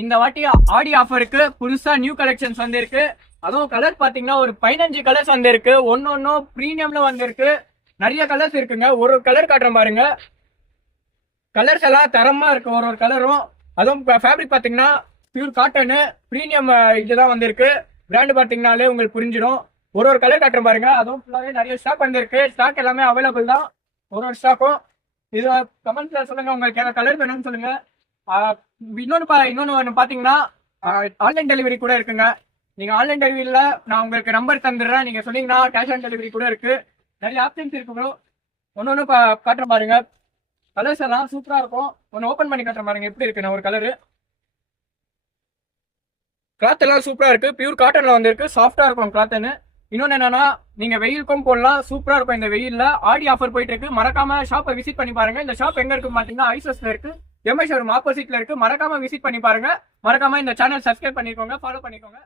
இந்த வாட்டி ஆடி ஆஃபருக்கு புதுசா நியூ கலெக்ஷன்ஸ் வந்திருக்கு. அதுவும் கலர் பாத்தீங்கன்னா ஒரு 15 கலர்ஸ் வந்திருக்கு. ஒன்னொன்னும் பிரீமியம்ல வந்திருக்கு. நிறைய கலர்ஸ் இருக்குங்க. ஒரு கலர் காட்டுறேன் பாருங்க. கலர்ஸ் எல்லாம் தரமா இருக்கு ஒரு ஒரு கலரும். அதுவும் ஃபேப்ரிக் பாத்தீங்கன்னா பியூர் காட்டனு பிரீமியம் இதுதான் வந்திருக்கு. பிராண்ட் பாத்தீங்கன்னாலே உங்களுக்கு புரிஞ்சிடும். ஒரு ஒரு கலர் காட்டுறேன் பாருங்க. அதுவும் ஃபுல்லாவே நிறைய ஸ்டாக் வந்திருக்கு. ஸ்டாக் எல்லாமே அவைலபிள் தான். ஒரு ஒரு ஸ்டாக்கும். இது கமெண்ட்ஸ்ல சொல்லுங்க உங்களுக்கு கலர் வேணும்னு சொல்லுங்க. இன்னொன்னு பாத்தீங்கன்னா ஆன்லைன் டெலிவரி கூட இருக்குங்க. நீங்க ஆன்லைன் டெலிவரியில நான் உங்களுக்கு நம்பர் தந்துடுறேன். நீங்க சொன்னீங்கன்னா கேஷ் ஆன் டெலிவரி கூட இருக்கு. நிறைய ஆப்ஷன்ஸ் இருக்கு ப்ரோ. ஒன்னு காட்டுற பாருங்க. கலர்ஸ் எல்லாம் சூப்பரா இருக்கும். ஒன்னு ஓபன் பண்ணி காட்டுற பாருங்க எப்படி இருக்கு. ஒரு கலரு கிளாத் எல்லாம் சூப்பரா இருக்கு. பியூர் காட்டன்ல வந்திருக்கு. சாஃப்டா இருக்கும் கிளாத்னு. இன்னொன்னு என்னன்னா நீங்க வெயிலுக்கும் போடலாம். சூப்பரா இருக்கும். இந்த வெயில்ல ஆடி ஆஃபர் போயிட்டு இருக்கு. மறக்காம ஷாப்பை விசிட் பண்ணி பாருங்க. இந்த ஷாப் எங்க இருக்கு பாத்தீங்கன்னா ஐசஸ்ல இருக்கு. எம்ஐ ஷோரூம் ஆப்போசிட்ல இருக்கு. மறக்காம விசிட் பண்ணி பாருங்க. மறக்காம இந்த சேனல் சப்ஸ்கிரைப் பண்ணிக்கோங்க, ஃபாலோ பண்ணிக்கோங்க.